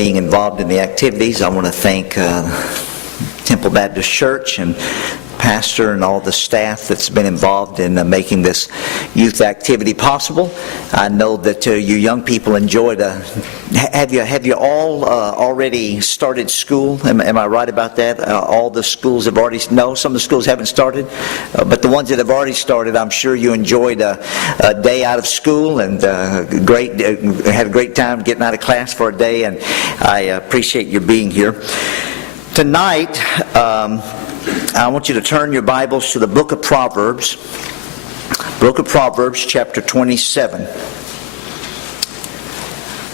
being involved in the activities. I want to thank Temple Baptist Church and pastor and all the staff that's been involved in making this youth activity possible. I know that you young people enjoyed. Have you all already started school? Am I right about that? All the schools have already. No, some of the schools haven't started, but the ones that have already started, I'm sure you enjoyed a day out of school and had a great time getting out of class for a day. And I appreciate your being here tonight. I want you to turn your Bibles to the book of Proverbs. Book of Proverbs, chapter 27.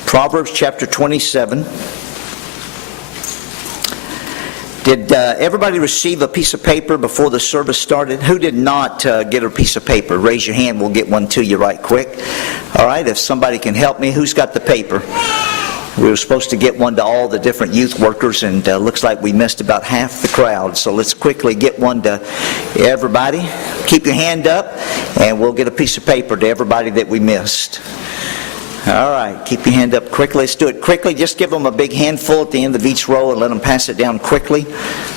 Proverbs, chapter 27. Did everybody receive a piece of paper before the service started? Who did not get a piece of paper? Raise your hand. We'll get one to you right quick. All right, if somebody can help me, who's got the paper? We were supposed to get one to all the different youth workers, and looks like we missed about half the crowd. So let's quickly get one to everybody. Keep your hand up, and we'll get a piece of paper to everybody that we missed. All right, keep your hand up quickly. Let's do it quickly. Just give them a big handful at the end of each row and let them pass it down quickly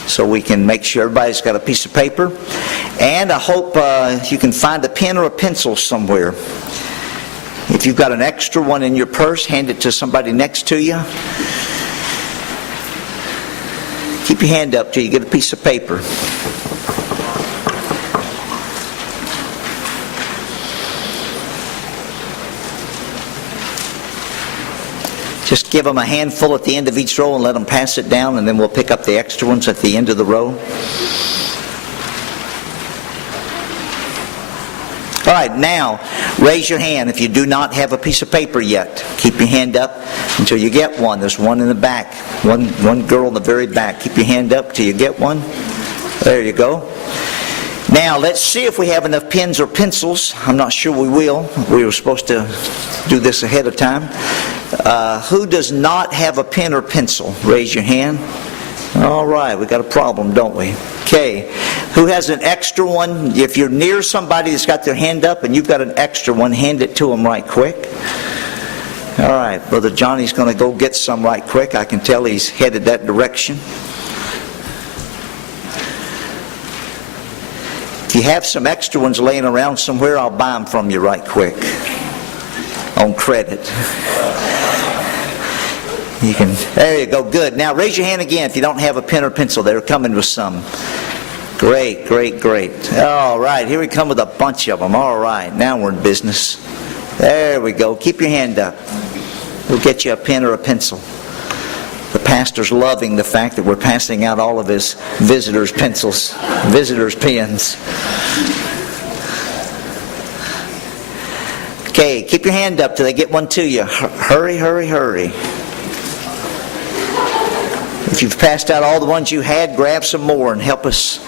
so we can make sure everybody's got a piece of paper. And I hope you can find a pen or a pencil somewhere. If you've got an extra one in your purse, hand it to somebody next to you. Keep your hand up till you get a piece of paper. Just give them a handful at the end of each row and let them pass it down, and then we'll pick up the extra ones at the end of the row. All right, now raise your hand if you do not have a piece of paper yet. Keep your hand up until you get one. There's one in the back. One girl in the very back. Keep your hand up till you get one. There you go. Now let's see if we have enough pens or pencils. I'm not sure we will. We were supposed to do this ahead of time. Who does not have a pen or pencil? Raise your hand. All right, we got a problem, don't we? Okay. Who has an extra one? If you're near somebody that's got their hand up and you've got an extra one, hand it to them right quick. All right, Brother Johnny's going to go get some right quick. I can tell he's headed that direction. If you have some extra ones laying around somewhere, I'll buy them from you right quick on credit. You can. There you go. Good. Now raise your hand again if you don't have a pen or pencil. They're coming with some. Great, great, great. All right. Here we come with a bunch of them. All right. Now we're in business. There we go. Keep your hand up. We'll get you a pen or a pencil. The pastor's loving the fact that we're passing out all of his visitors' pencils, visitors' pens. Okay. Keep your hand up till they get one to you. Hurry, hurry, hurry. If you've passed out all the ones you had, grab some more and help us.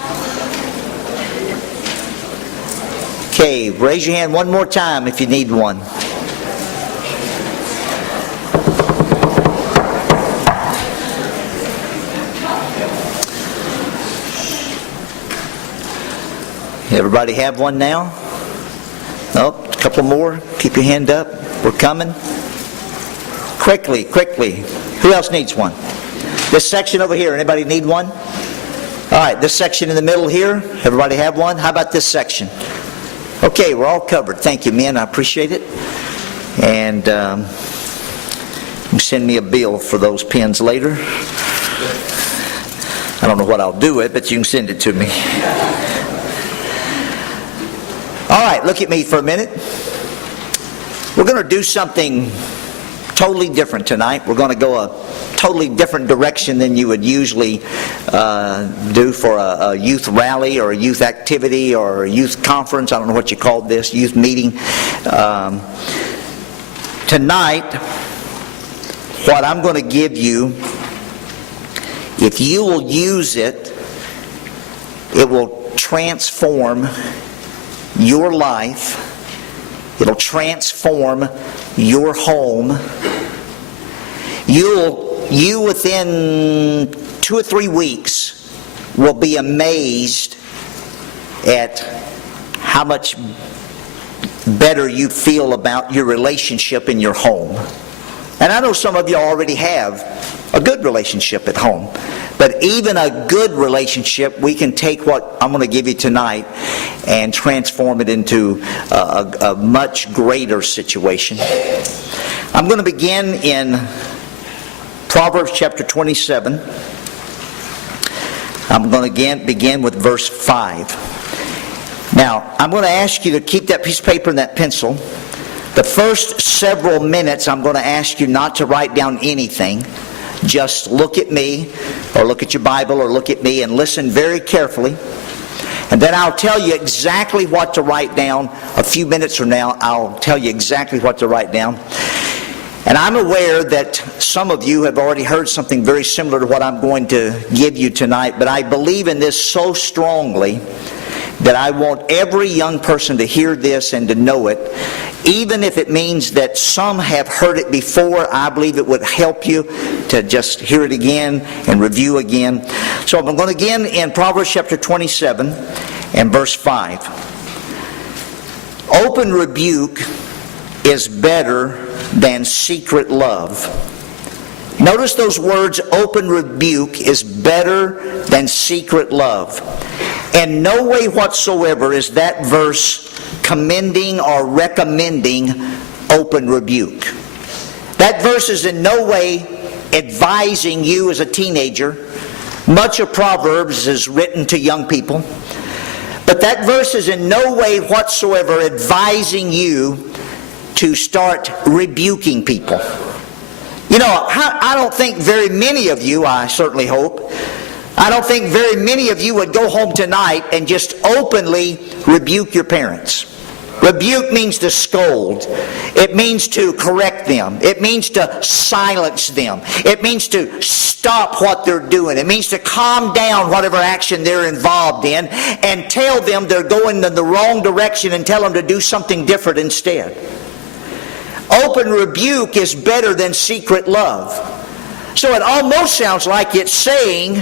Okay, raise your hand one more time if you need one. Everybody have one now? Oh, a couple more. Keep your hand up. We're coming. Quickly, quickly. Who else needs one? This section over here, anybody need one? All right, this section in the middle here, everybody have one? How about this section? Okay, we're all covered. Thank you, men. I appreciate it. And you send me a bill for those pens later. I don't know what I'll do with it, but you can send it to me. All right, look at me for a minute. We're going to do something totally different tonight. We're going to go a totally different direction than you would usually do for a youth rally or a youth activity or a youth conference. I don't know what you called this, youth meeting. Tonight, what I'm going to give you, if you will use it, it will transform your life. It'll transform your home. You within 2 or 3 weeks will be amazed at how much better you feel about your relationship in your home. And I know some of you already have a good relationship at home. But even a good relationship, we can take what I'm going to give you tonight and transform it into a much greater situation. I'm going to begin in Proverbs chapter 27. I'm going to begin with verse 5. Now, I'm going to ask you to keep that piece of paper and that pencil. The first several minutes, I'm going to ask you not to write down anything. Just look at me, or look at your Bible, or look at me and listen very carefully. And then I'll tell you exactly what to write down. A few minutes from now, I'll tell you exactly what to write down. And I'm aware that some of you have already heard something very similar to what I'm going to give you tonight, but I believe in this so strongly that I want every young person to hear this and to know it. Even if it means that some have heard it before, I believe it would help you to just hear it again and review again. So I'm going to begin in Proverbs chapter 27 and verse 5. Open rebuke is better than secret love. Notice those words, open rebuke is better than secret love. In no way whatsoever is that verse commending or recommending open rebuke. That verse is in no way advising you as a teenager. Much of Proverbs is written to young people. But that verse is in no way whatsoever advising you to start rebuking people. You know, I don't think very many of you, I certainly hope, I don't think very many of you would go home tonight and just openly rebuke your parents. Rebuke means to scold. It means to correct them. It means to silence them. It means to stop what they're doing. It means to calm down whatever action they're involved in and tell them they're going in the wrong direction and tell them to do something different instead. Open rebuke is better than secret love. So it almost sounds like it's saying,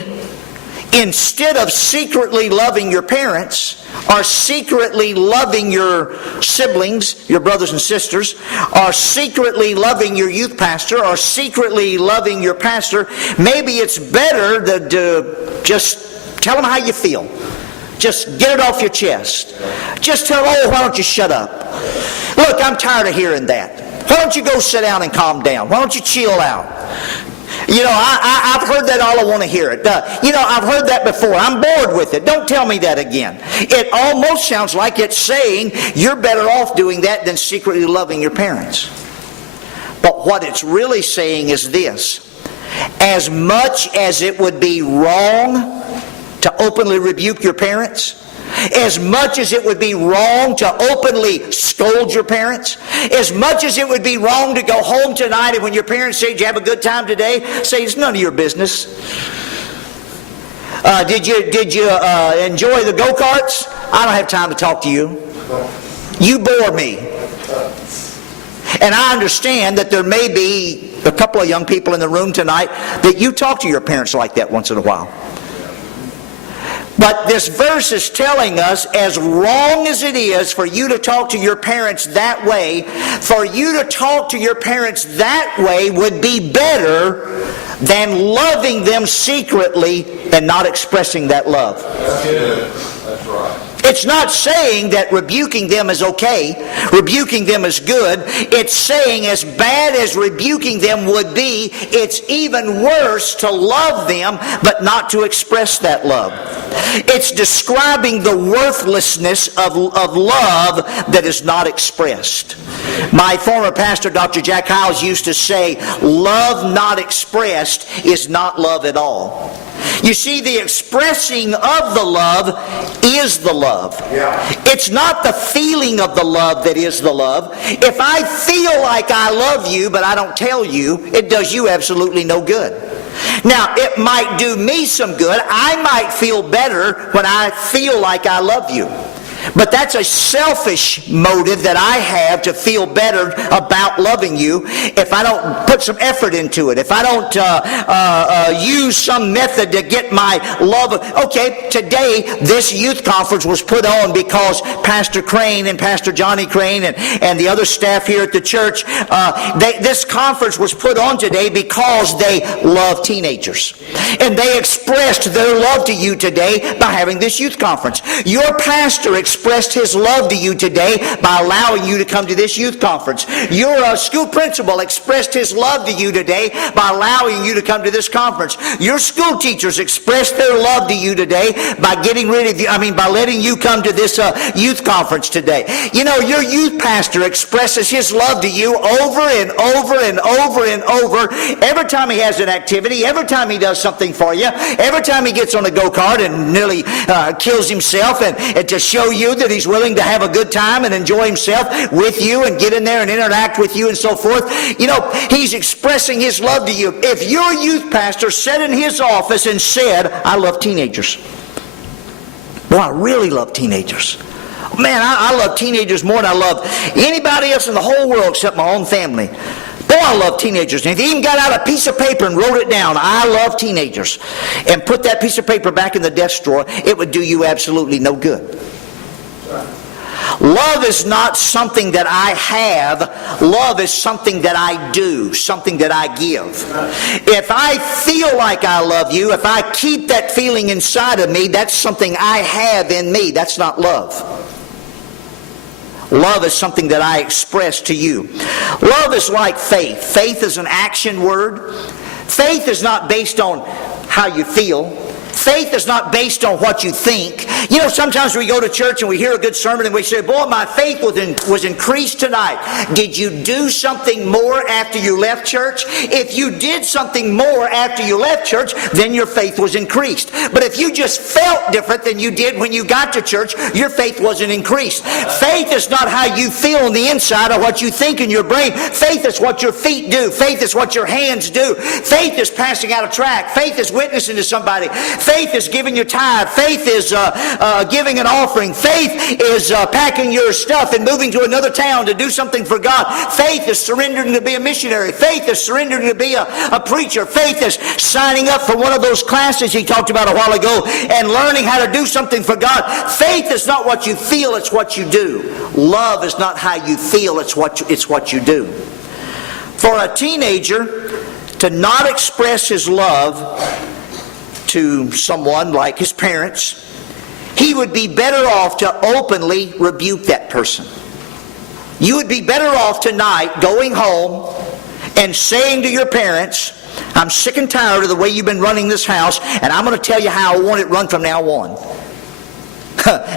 instead of secretly loving your parents, or secretly loving your siblings, your brothers and sisters, or secretly loving your youth pastor, or secretly loving your pastor, maybe it's better to just tell them how you feel. Just get it off your chest. Just tell them, oh, why don't you shut up? Look, I'm tired of hearing that. Why don't you go sit down and calm down? Why don't you chill out? You know, I've heard that all I want to hear it. I've heard that before. I'm bored with it. Don't tell me that again. It almost sounds like it's saying you're better off doing that than secretly loving your parents. But what it's really saying is this. As much as it would be wrong to openly rebuke your parents, as much as it would be wrong to openly scold your parents, as much as it would be wrong to go home tonight and when your parents say, did you have a good time today? Say, it's none of your business. Did you enjoy the go-karts? I don't have time to talk to you. You bore me. And I understand that there may be a couple of young people in the room tonight that you talk to your parents like that once in a while. But this verse is telling us, as wrong as it is for you to talk to your parents that way, for you to talk to your parents that way would be better than loving them secretly and not expressing that love. That's right. It's not saying that rebuking them is okay, rebuking them is good. It's saying as bad as rebuking them would be, it's even worse to love them but not to express that love. It's describing the worthlessness of love that is not expressed. My former pastor, Dr. Jack Hiles, used to say, love not expressed is not love at all. You see, the expressing of the love is the love. Yeah. It's not the feeling of the love that is the love. If I feel like I love you, but I don't tell you, it does you absolutely no good. Now, it might do me some good. I might feel better when I feel like I love you. But that's a selfish motive that I have to feel better about loving you if I don't put some effort into it, if I don't use some method to get my love. Okay, today this youth conference was put on because Pastor Crane and Pastor Johnny Crane and the other staff here at the church, this conference was put on today because they love teenagers. And they expressed their love to you today by having this youth conference. Your pastor expressed his love to you today by allowing you to come to this youth conference. Your school principal expressed his love to you today by allowing you to come to this conference. Your school teachers expressed their love to you today by by letting you come to this youth conference today. You know, your youth pastor expresses his love to you over and over and over and over. Every time he has an activity, every time he does something for you, every time he gets on a go-kart and nearly kills himself and to show you that he's willing to have a good time and enjoy himself with you and get in there and interact with you and so forth. You know, he's expressing his love to you. If your youth pastor sat in his office and said, I love teenagers. Boy, I really love teenagers. Man, I love teenagers more than I love anybody else in the whole world except my own family. Boy, I love teenagers. And if he even got out a piece of paper and wrote it down, I love teenagers, and put that piece of paper back in the desk drawer, it would do you absolutely no good. Love is not something that I have. Love is something that I do, something that I give. If I feel like I love you, if I keep that feeling inside of me, that's something I have in me. That's not love. Love is something that I express to you. Love is like faith. Faith is an action word. Faith is not based on how you feel. Faith is not based on what you think. You know, sometimes we go to church and we hear a good sermon and we say, boy, my faith was increased tonight. Did you do something more after you left church? If you did something more after you left church, then your faith was increased. But if you just felt different than you did when you got to church, your faith wasn't increased. Faith is not how you feel on the inside or what you think in your brain. Faith is what your feet do. Faith is what your hands do. Faith is passing out a tract. Faith is witnessing to somebody. Faith is giving your tithe. Faith is giving an offering. Faith is packing your stuff and moving to another town to do something for God. Faith is surrendering to be a missionary. Faith is surrendering to be a preacher. Faith is signing up for one of those classes he talked about a while ago and learning how to do something for God. Faith is not what you feel, it's what you do. Love is not how you feel, it's what you do. For a teenager to not express his love to someone like his parents, he would be better off to openly rebuke that person. You would be better off tonight going home and saying to your parents, I'm sick and tired of the way you've been running this house, and I'm going to tell you how I want it run from now on.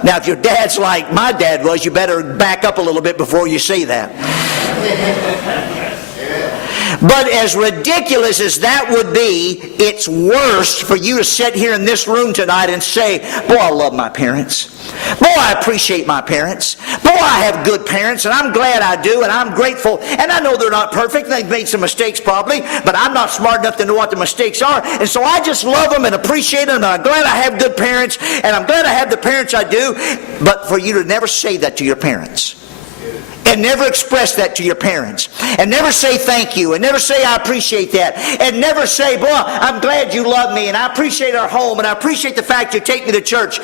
Now, if your dad's like my dad was, you better back up a little bit before you say that. But as ridiculous as that would be, it's worse for you to sit here in this room tonight and say, boy, I love my parents. Boy, I appreciate my parents. Boy, I have good parents, and I'm glad I do, and I'm grateful. And I know they're not perfect. They've made some mistakes probably, but I'm not smart enough to know what the mistakes are. And so I just love them and appreciate them, and I'm glad I have good parents, and I'm glad I have the parents I do. But for you to never say that to your parents, and never express that to your parents, and never say thank you, and never say I appreciate that, and never say, boy, I'm glad you love me, and I appreciate our home, and I appreciate the fact you take me to church.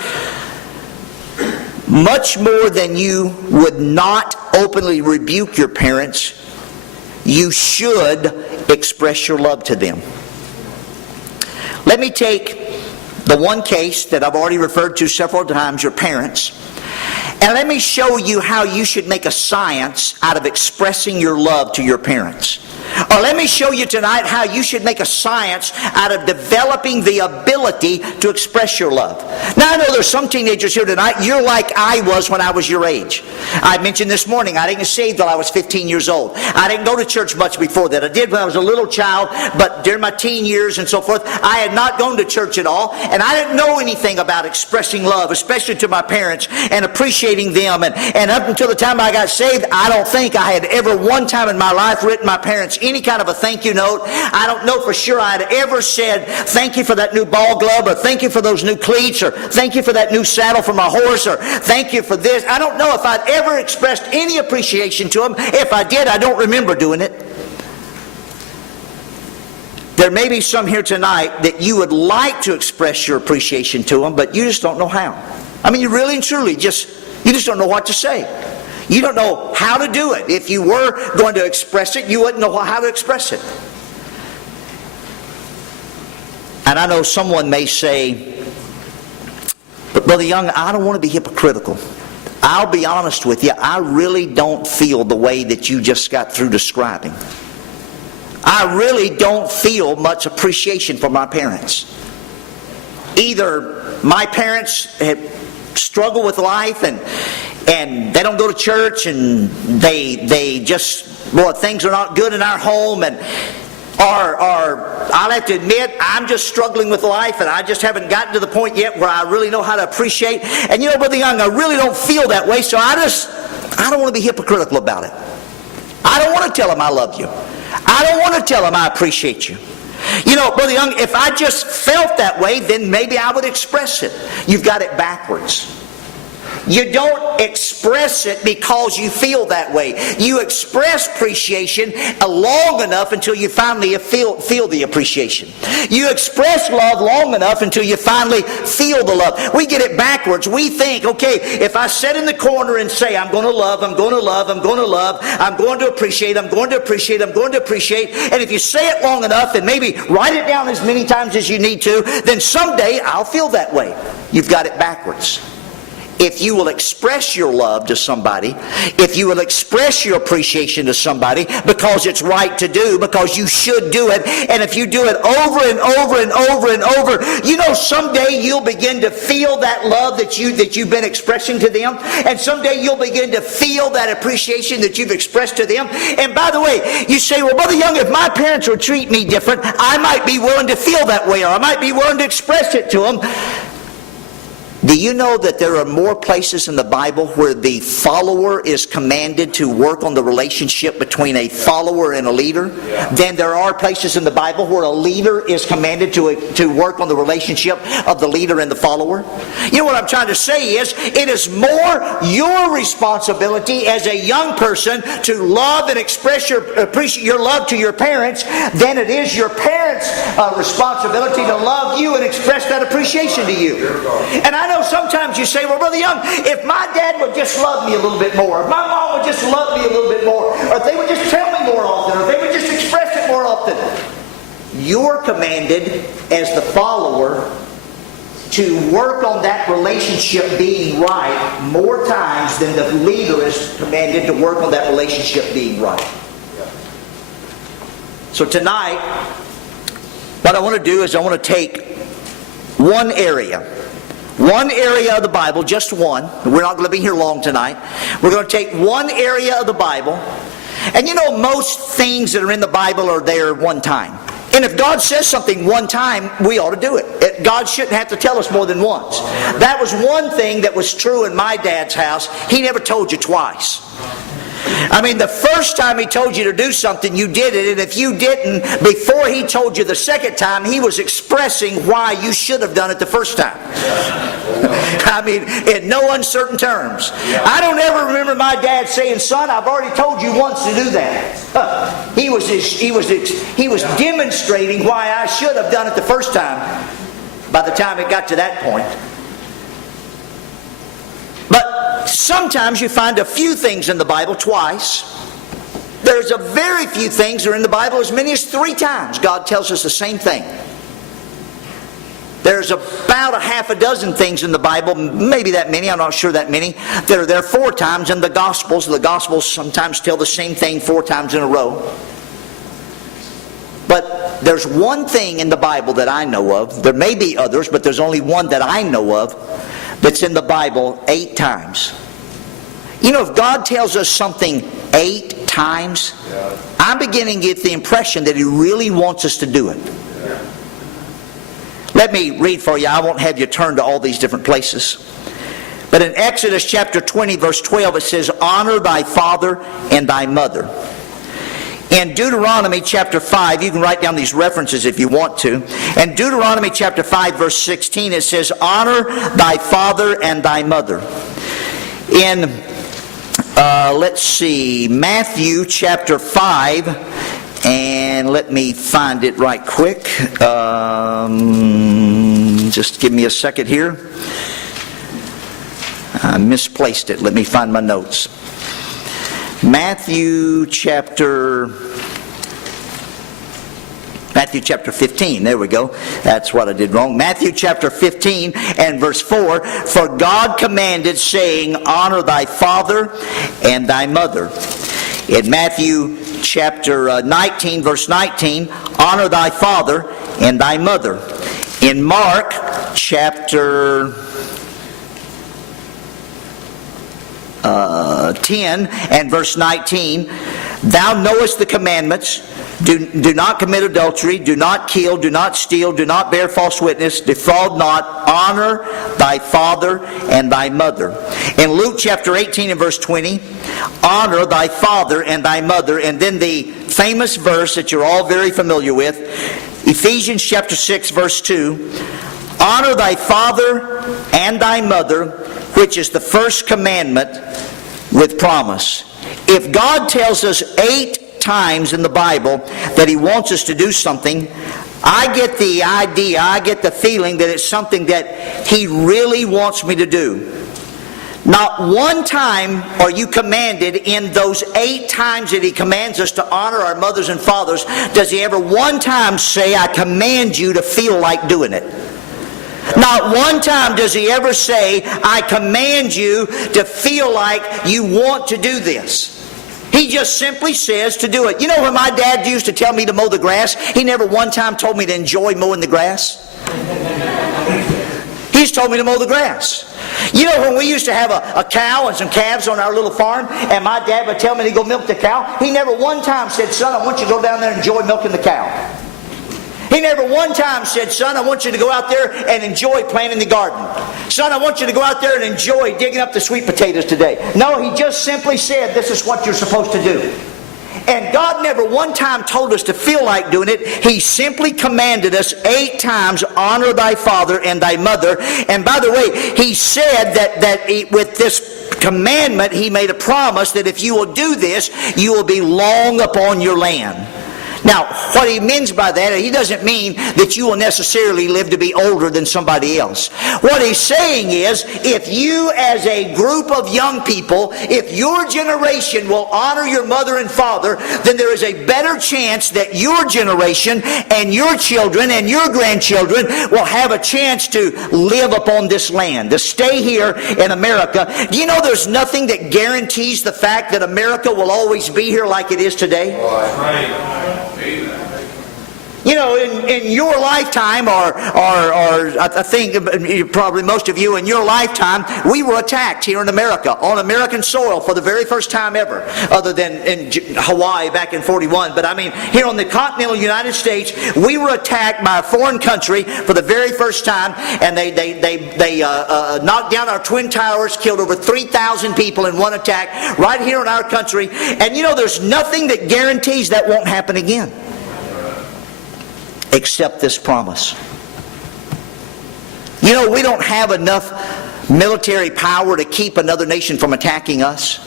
Much more than you would not openly rebuke your parents, you should express your love to them. Let me take the one case that I've already referred to several times, your parents. And let me show you how you should make a science out of expressing your love to your parents. Or let me show you tonight how you should make a science out of developing the ability to express your love. Now, I know there's some teenagers here tonight, you're like I was when I was your age. I mentioned this morning, I didn't get saved till I was 15 years old. I didn't go to church much before that. I did when I was a little child, but during my teen years and so forth, I had not gone to church at all, and I didn't know anything about expressing love, especially to my parents, and appreciating them. And up until the time I got saved, I don't think I had ever one time in my life written my parents any kind of a thank you note. I don't know for sure I'd ever said, thank you for that new ball glove, or thank you for those new cleats, or thank you for that new saddle for my horse, or thank you for this. I don't know if I'd ever expressed any appreciation to them. If I did, I don't remember doing it. There may be some here tonight that you would like to express your appreciation to them, but you just don't know how. I mean, you really and truly you just don't know what to say. You don't know how to do it. If you were going to express it, you wouldn't know how to express it. And I know someone may say, but Brother Young, I don't want to be hypocritical. I'll be honest with you, I really don't feel the way that you just got through describing. I really don't feel much appreciation for my parents. Either my parents have struggled with life and they don't go to church, and they just, well, things are not good in our home, and or I'll have to admit, I'm just struggling with life, and I just haven't gotten to the point yet where I really know how to appreciate. And you know, Brother Young, I really don't feel that way, so I don't want to be hypocritical about it. I don't want to tell them I love you. I don't want to tell them I appreciate you. You know, Brother Young, if I just felt that way, then maybe I would express it. You've got it backwards. You don't express it because you feel that way. You express appreciation long enough until you finally feel the appreciation. You express love long enough until you finally feel the love. We get it backwards. We think, okay, if I sit in the corner and say, I'm going to love, I'm going to love, I'm going to love, I'm going to appreciate, I'm going to appreciate, I'm going to appreciate, and if you say it long enough and maybe write it down as many times as you need to, then someday I'll feel that way. You've got it backwards. If you will express your love to somebody, if you will express your appreciation to somebody because it's right to do, because you should do it, and if you do it over and over and over and over, you know, someday you'll begin to feel that love that you've been expressing to them, and someday you'll begin to feel that appreciation that you've expressed to them. And by the way, you say, well, Brother Young, if my parents would treat me different, I might be willing to feel that way, or I might be willing to express it to them. Do you know that there are more places in the Bible where the follower is commanded to work on the relationship between a follower and a leader than there are places in the Bible where a leader is commanded to work on the relationship of the leader and the follower? You know what I'm trying to say is, it is more your responsibility as a young person to love and express appreciate your love to your parents than it is your parents' responsibility to love you and express that appreciation to you. And I know sometimes you say, well, Brother Young, if my dad would just love me a little bit more, if my mom would just love me a little bit more, or if they would just tell me more often, or if they would just express it more often. You're commanded as the follower to work on that relationship being right more times than the leader is commanded to work on that relationship being right. So tonight, what I want to do is I want to take one area of the Bible, just one. We're not going to be here long tonight. We're going to take one area of the Bible. And you know, most things that are in the Bible are there one time. And if God says something one time, we ought to do it. God shouldn't have to tell us more than once. That was one thing that was true in my dad's house. He never told you twice. I mean, the first time he told you to do something, you did it, and if you didn't, before he told you the second time, he was expressing why you should have done it the first time. I mean, in no uncertain terms. I don't ever remember my dad saying, son, I've already told you once to do that. He was demonstrating why I should have done it the first time by the time it got to that point. But sometimes you find a few things in the Bible twice. There's a very few things that are in the Bible as many as 3 times. God tells us the same thing. There's about a half a dozen things in the Bible, maybe that many, I'm not sure that many, that are there 4 times in the Gospels. The Gospels sometimes tell the same thing 4 times in a row. But there's one thing in the Bible that I know of. There may be others, but there's only one that I know of that's in the Bible 8 times. You know, if God tells us something 8 times, I'm beginning to get the impression that He really wants us to do it. Let me read for you. I won't have you turn to all these different places. But in Exodus chapter 20, verse 12, it says, honor thy father and thy mother. In Deuteronomy chapter 5, you can write down these references if you want to. In Deuteronomy chapter 5, verse 16, it says, honor thy father and thy mother. In, let's see, Matthew chapter 5, and let me find it right quick. Just give me a second here. I misplaced it. Let me find my notes. Matthew chapter 15. There we go. That's what I did wrong. Matthew chapter 15 and verse 4. For God commanded, saying, honor thy father and thy mother. In Matthew chapter 19, verse 19, honor thy father and thy mother. In Mark chapter 10 and verse 19, thou knowest the commandments, do not commit adultery, do not kill, do not steal, do not bear false witness, defraud not, honor thy father and thy mother. In Luke chapter 18 and verse 20, honor thy father and thy mother. And then the famous verse that you're all very familiar with, Ephesians chapter 6 verse 2, honor thy father and thy mother, which is the first commandment with promise. If God tells us 8 times in the Bible that He wants us to do something, I get the idea, I get the feeling that it's something that He really wants me to do. Not one time are you commanded in those 8 times that He commands us to honor our mothers and fathers, does He ever one time say, I command you to feel like doing it. Not one time does He ever say, I command you to feel like you want to do this. He just simply says to do it. You know, when my dad used to tell me to mow the grass, he never one time told me to enjoy mowing the grass. He's told me to mow the grass. You know, when we used to have a cow and some calves on our little farm, and my dad would tell me to go milk the cow, he never one time said, son, I want you to go down there and enjoy milking the cow. He never one time said, son, I want you to go out there and enjoy planting the garden. Son, I want you to go out there and enjoy digging up the sweet potatoes today. No, He just simply said, this is what you're supposed to do. And God never one time told us to feel like doing it. He simply commanded us 8 times, honor thy father and thy mother. And by the way, He said that with this commandment, He made a promise that if you will do this, you will be long upon your land. Now, what He means by that, He doesn't mean that you will necessarily live to be older than somebody else. What He's saying is, if you as a group of young people, if your generation will honor your mother and father, then there is a better chance that your generation and your children and your grandchildren will have a chance to live upon this land, to stay here in America. Do you know there's nothing that guarantees the fact that America will always be here like it is today? Right. You know, in your lifetime, or I think probably most of you in your lifetime, we were attacked here in America, on American soil for the very first time ever, other than in Hawaii back in 41. But I mean, here on the continental United States, we were attacked by a foreign country for the very first time, and they knocked down our Twin Towers, killed over 3,000 people in one attack right here in our country. And you know, there's nothing that guarantees that won't happen again, except this promise. You know, we don't have enough military power to keep another nation from attacking us.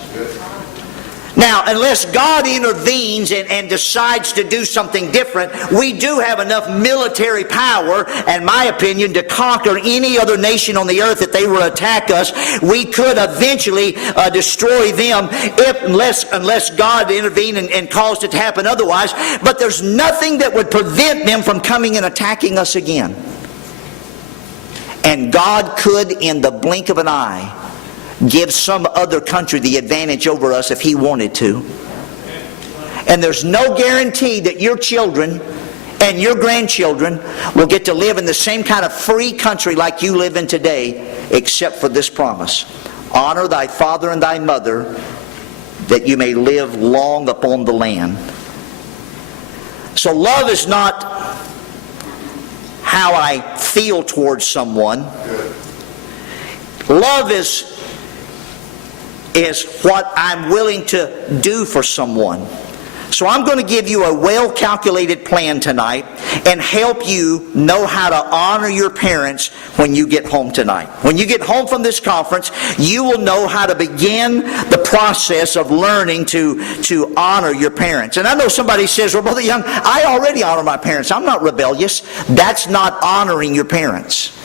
Now, unless God intervenes and decides to do something different, we do have enough military power, in my opinion, to conquer any other nation on the earth that they were to attack us. We could eventually destroy them unless God intervened and caused it to happen otherwise. But there's nothing that would prevent them from coming and attacking us again. And God could, in the blink of an eye, give some other country the advantage over us if He wanted to. And there's no guarantee that your children and your grandchildren will get to live in the same kind of free country like you live in today, except for this promise. Honor thy father and thy mother, that you may live long upon the land. So love is not how I feel towards someone. Love is what I'm willing to do for someone. So I'm going to give you a well-calculated plan tonight and help you know how to honor your parents when you get home tonight. When you get home from this conference, you will know how to begin the process of learning to honor your parents. And I know somebody says, well, Brother Young, I already honor my parents. I'm not rebellious. That's not honoring your parents.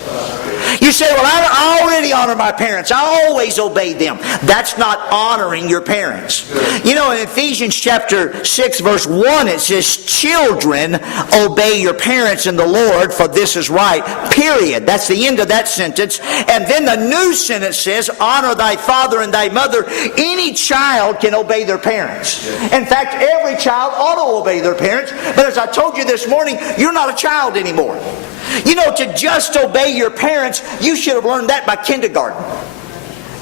You say, well, I already honor my parents. I always obey them. That's not honoring your parents. You know, in Ephesians chapter 6, verse 1, it says, children, obey your parents in the Lord, for this is right. Period. That's the end of that sentence. And then the new sentence says, honor thy father and thy mother. Any child can obey their parents. In fact, every child ought to obey their parents. But as I told you this morning, you're not a child anymore. You know, to just obey your parents, you should have learned that by kindergarten.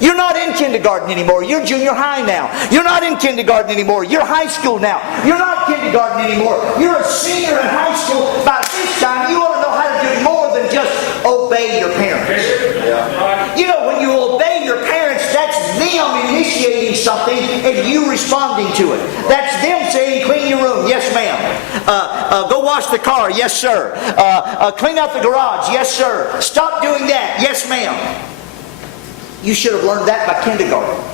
You're not in kindergarten anymore. You're junior high now. You're not in kindergarten anymore. You're high school now. You're not kindergarten anymore. You're a senior in high school. By this time, you ought to know how to do more than just obey your parents. You know, when you obey your parents, that's them initiating something and you responding to it. That's them saying, clean your room. Yes, ma'am. Go wash the car. Yes, sir. Clean out the garage. Yes, sir. Stop doing that. Yes, ma'am. You should have learned that by kindergarten.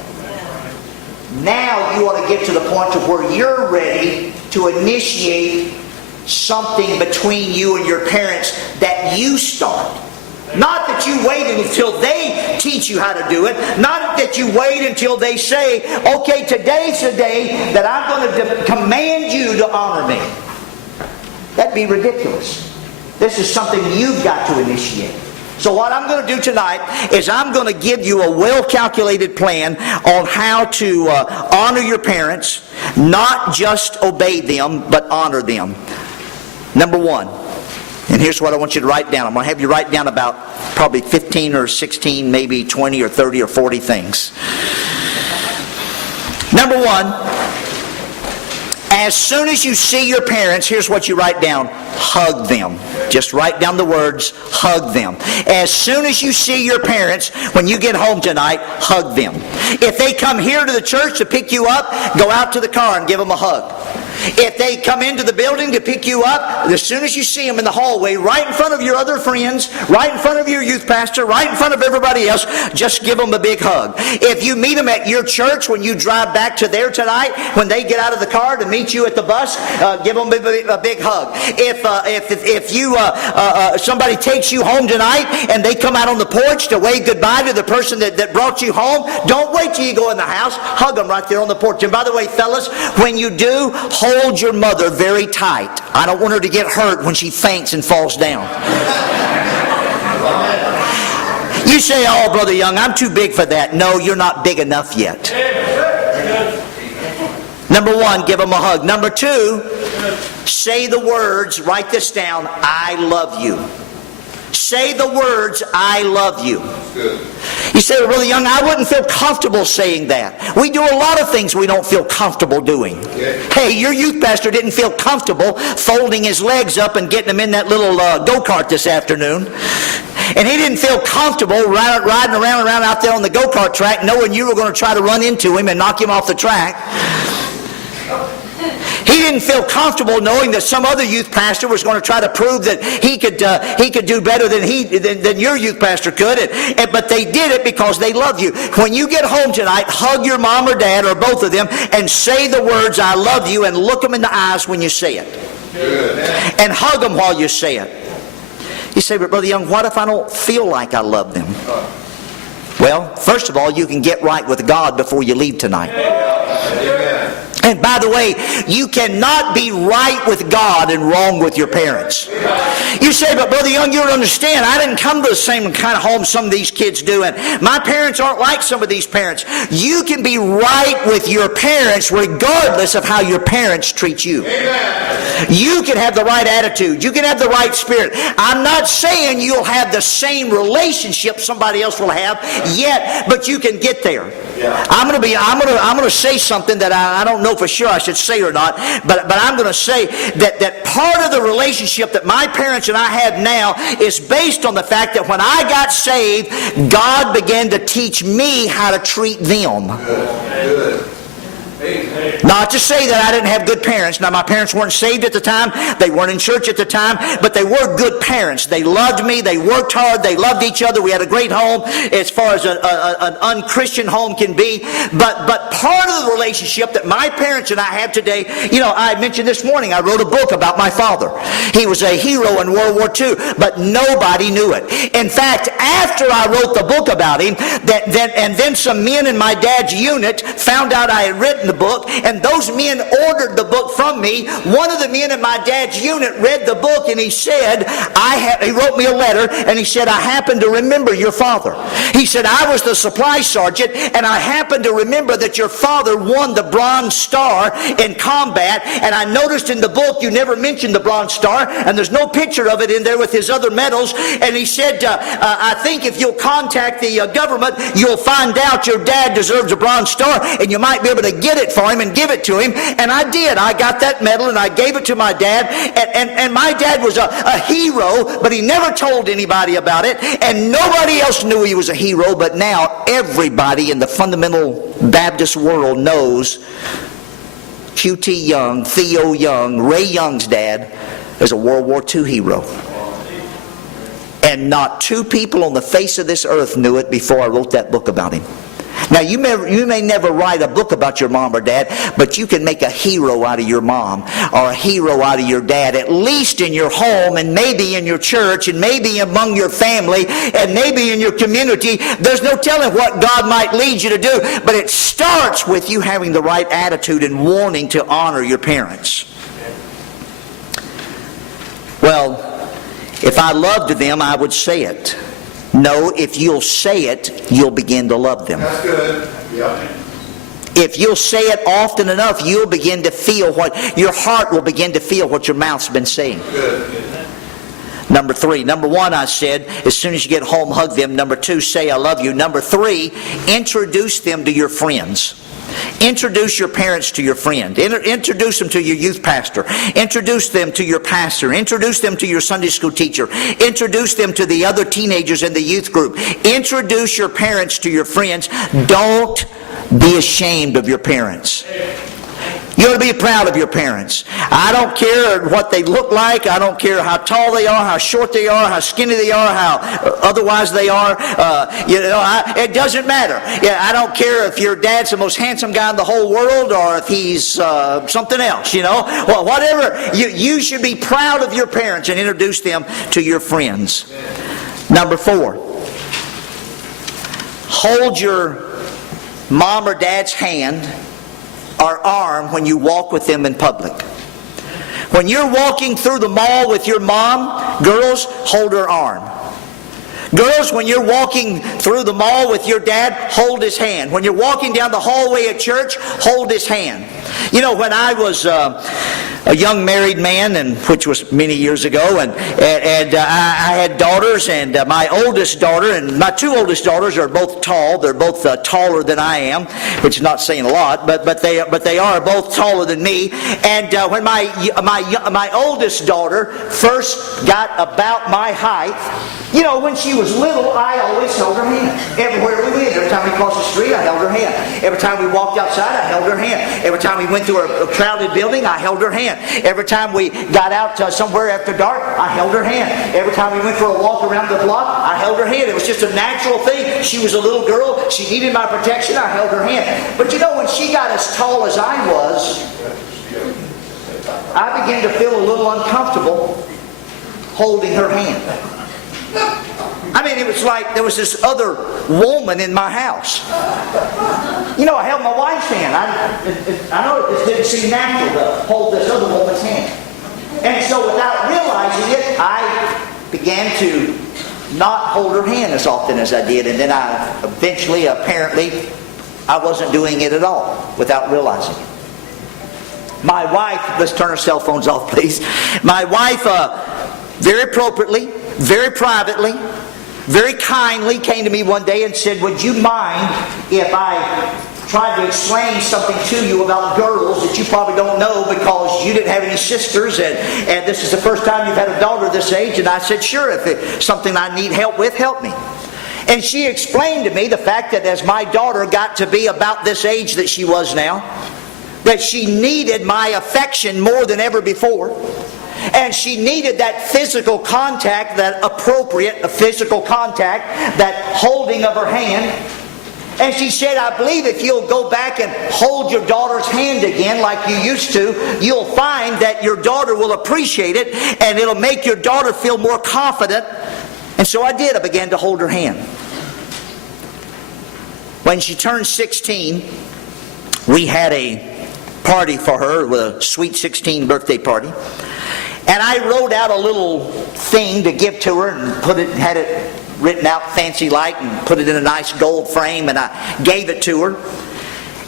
Now you ought to get to the point of where you're ready to initiate something between you and your parents that you start. Not that you wait until they teach you how to do it. Not that you wait until they say, okay, today's the day that I'm going to command you to honor me. That'd be ridiculous. This is something you've got to initiate. So what I'm going to do tonight is I'm going to give you a well-calculated plan on how to honor your parents, not just obey them, but honor them. Number one, and here's what I want you to write down. I'm going to have you write down about probably 15 or 16, maybe 20 or 30 or 40 things. Number one, as soon as you see your parents, here's what you write down. Hug them. Just write down the words, hug them. As soon as you see your parents, when you get home tonight, hug them. If they come here to the church to pick you up, go out to the car and give them a hug. If they come into the building to pick you up, as soon as you see them in the hallway, right in front of your other friends, right in front of your youth pastor, right in front of everybody else, just give them a big hug. If you meet them at your church when you drive back to there tonight, when they get out of the car to meet you at the bus, give them a big hug. If you somebody takes you home tonight and they come out on the porch to wave goodbye to the person that brought you home, don't wait till you go in the house. Hug them right there on the porch. And by the way, fellas, when you do, hold your mother very tight. I don't want her to get hurt when she faints and falls down. You say, oh, Brother Young, I'm too big for that. No, you're not big enough yet. Number one, give them a hug. Number two, say the words, write this down, I love you. Say the words, I love you. You say, well, Brother Young, I wouldn't feel comfortable saying that. We do a lot of things we don't feel comfortable doing. Hey, your youth pastor didn't feel comfortable folding his legs up and getting them in that little go-kart this afternoon. And he didn't feel comfortable riding around out there on the go-kart track knowing you were going to try to run into him and knock him off the track. He didn't feel comfortable knowing that some other youth pastor was going to try to prove that he could do better than your youth pastor could. But they did it because they love you. When you get home tonight, hug your mom or dad or both of them and say the words, I love you, and look them in the eyes when you say it. Good. And hug them while you say it. You say, but Brother Young, what if I don't feel like I love them? Well, first of all, you can get right with God before you leave tonight. And by the way, you cannot be right with God and wrong with your parents. You say, but Brother Young, you don't understand. I didn't come to the same kind of home some of these kids do, and my parents aren't like some of these parents. You can be right with your parents regardless of how your parents treat you. Amen. You can have the right attitude. You can have the right spirit. I'm not saying you'll have the same relationship somebody else will have yet, but you can get there. Yeah. I'm going to say something that I don't know for sure I should say or not, but I'm going to say that part of the relationship that my parents and I have now is based on the fact that when I got saved, God began to teach me how to treat them. Good. Good. Not to say that I didn't have good parents. Now, my parents weren't saved at the time. They weren't in church at the time. But they were good parents. They loved me. They worked hard. They loved each other. We had a great home as far as an unchristian home can be. But part of the relationship that my parents and I have today, I mentioned this morning, I wrote a book about my father. He was a hero in World War II, but nobody knew it. In fact, after I wrote the book about him, then some men in my dad's unit found out I had written the book, and those men ordered the book from me. One of the men in my dad's unit read the book, and he said, he wrote me a letter, and he said, I happen to remember your father. He said, I was the supply sergeant, and I happen to remember that your father won the Bronze Star in combat, and I noticed in the book you never mentioned the Bronze Star, and there's no picture of it in there with his other medals. And he said, I think if you'll contact the government, you'll find out your dad deserves a Bronze Star, and you might be able to get it for him and give it to him. And I did. I got that medal, and I gave it to my dad. And my dad was a hero, but he never told anybody about it, and nobody else knew he was a hero. But now everybody in the fundamental Baptist world knows Q.T. Young, Theo Young, Ray Young's dad is a World War II hero. And not two people on the face of this earth knew it before I wrote that book about him. Now, you may never write a book about your mom or dad, but you can make a hero out of your mom or a hero out of your dad, at least in your home and maybe in your church and maybe among your family and maybe in your community. There's no telling what God might lead you to do, but it starts with you having the right attitude and wanting to honor your parents. Well, if I loved them, I would say it. No, if you'll say it, you'll begin to love them. That's good. Yep. If you'll say it often enough, you'll begin to feel your heart will begin to feel what your mouth's been saying. Good. Number 3. Number 1, I said, as soon as you get home, hug them. Number 2, say I love you. Number 3, introduce them to your friends. Introduce your parents to your friend. Introduce them to your youth pastor. Introduce them to your pastor. Introduce them to your Sunday school teacher. Introduce them to the other teenagers in the youth group. Introduce your parents to your friends. Don't be ashamed of your parents. You ought to be proud of your parents. I don't care what they look like. I don't care how tall they are, how short they are, how skinny they are, how otherwise they are. It doesn't matter. I don't care if your dad's the most handsome guy in the whole world or if he's something else, Well, whatever. You should be proud of your parents and introduce them to your friends. Number 4. Hold your mom or dad's hand or arm when you walk with them in public. When you're walking through the mall with your mom, girls, hold her arm. Girls, when you're walking through the mall with your dad, hold his hand. When you're walking down the hallway at church, hold his hand. When I was a young married man, and which was many years ago, and I had daughters, and my oldest daughter and my 2 oldest daughters are both tall. They're both taller than I am, which is not saying a lot, but they are both taller than me. And when my oldest daughter first got about my height, when she was little, I always held her hand. Everywhere we went, every time we crossed the street, I held her hand. Every time we walked outside, I held her hand. Every time we went through a crowded building, I held her hand. Every time we got out somewhere after dark, I held her hand. Every time we went for a walk around the block, I held her hand. It was just a natural thing. She was a little girl. She needed my protection. I held her hand. But when she got as tall as I was, I began to feel a little uncomfortable holding her hand. It was like there was this other woman in my house. I held my wife's hand. I know it didn't seem natural to hold this other woman's hand. And so without realizing it, I began to not hold her hand as often as I did. And then apparently, I wasn't doing it at all without realizing it. My wife, let's turn our cell phones off, please. My wife, very appropriately, very privately, very kindly came to me one day and said, would you mind if I tried to explain something to you about girls that you probably don't know because you didn't have any sisters and this is the first time you've had a daughter this age? And I said, sure, if it's something I need help with, help me. And she explained to me the fact that as my daughter got to be about this age that she was now, But she needed my affection more than ever before. And she needed that physical contact, that appropriate physical contact, that holding of her hand. And she said, I believe if you'll go back and hold your daughter's hand again like you used to, you'll find that your daughter will appreciate it and it'll make your daughter feel more confident. And so I did. I began to hold her hand. When she turned 16, we had a party for her, with a sweet 16 birthday party. And I wrote out a little thing to give to her and had it written out fancy like and put it in a nice gold frame, and I gave it to her.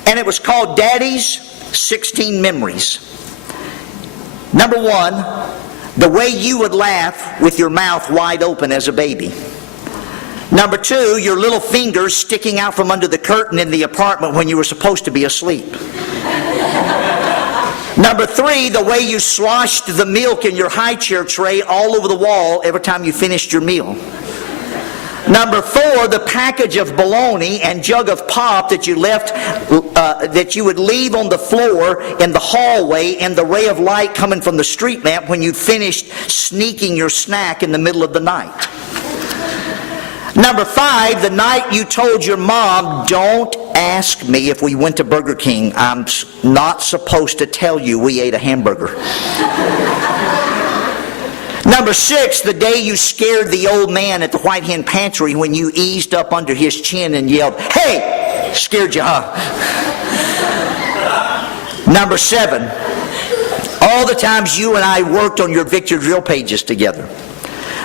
And it was called Daddy's 16 Memories. Number 1, the way you would laugh with your mouth wide open as a baby. Number 2, your little fingers sticking out from under the curtain in the apartment when you were supposed to be asleep. Number 3, the way you sloshed the milk in your high chair tray all over the wall every time you finished your meal. Number 4, the package of bologna and jug of pop that you left, that you would leave on the floor in the hallway in the ray of light coming from the street lamp when you finished sneaking your snack in the middle of the night. Number 5, the night you told your mom, don't ask me if we went to Burger King. I'm not supposed to tell you we ate a hamburger. Number 6, the day you scared the old man at the White Hen Pantry when you eased up under his chin and yelled, hey! Scared you, huh? Number 7, all the times you and I worked on your Victor Drill pages together.